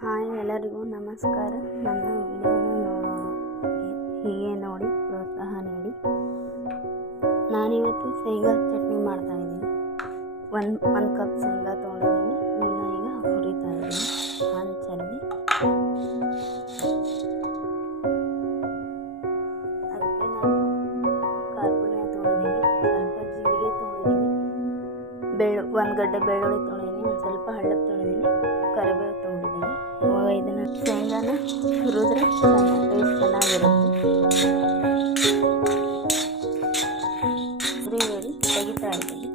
Hi ಎಲ್ಲರಿಗೂ ನಮಸ್ಕಾರ. ನನ್ನ ವಿಡಿಯೋನ ಹೀಗೆ ನೋಡಿ ಪ್ರೋತ್ಸಾಹ ನೀಡಿ. ನಾನಿವತ್ತು ಶೇಂಗಾ ಚಟ್ನಿ ಮಾಡ್ತಾ ಇದ್ದೀನಿ. ಒಂದು ಒಂದು ಕಪ್ ಶೇಂಗಾ ತೊಗೊಂಡಿದ್ದೀನಿ. ಇವನ್ನ ಈಗ ಹುರಿತಾ ಇದ್ದೀನಿ. ಹಂಚಲ್ಲಿ ಅದಕ್ಕೆ ನಾನು ಕಾರ್ಪುಣ್ಯ ತೊಗೊಂಡಿದ್ದೀನಿ. ಸ್ವಲ್ಪ ಜೀರಿಗೆ ತೊಗೊಂಡಿದ್ದೀನಿ. ಬೆಳ್ಳು, ಒಂದು ಗಡ್ಡೆ ಬೆಳ್ಳುಳ್ಳಿ ತೊಗೊಂಡಿದ್ದೀನಿ. ಒಂದು రుద్రాక్ష రుద్రాక్ష వేసుకున్నా ಇರುತ್ತೆ ಶ್ರೀವೇರಿ ತೆಗಿತಾ ಇದ್ದೀನಿ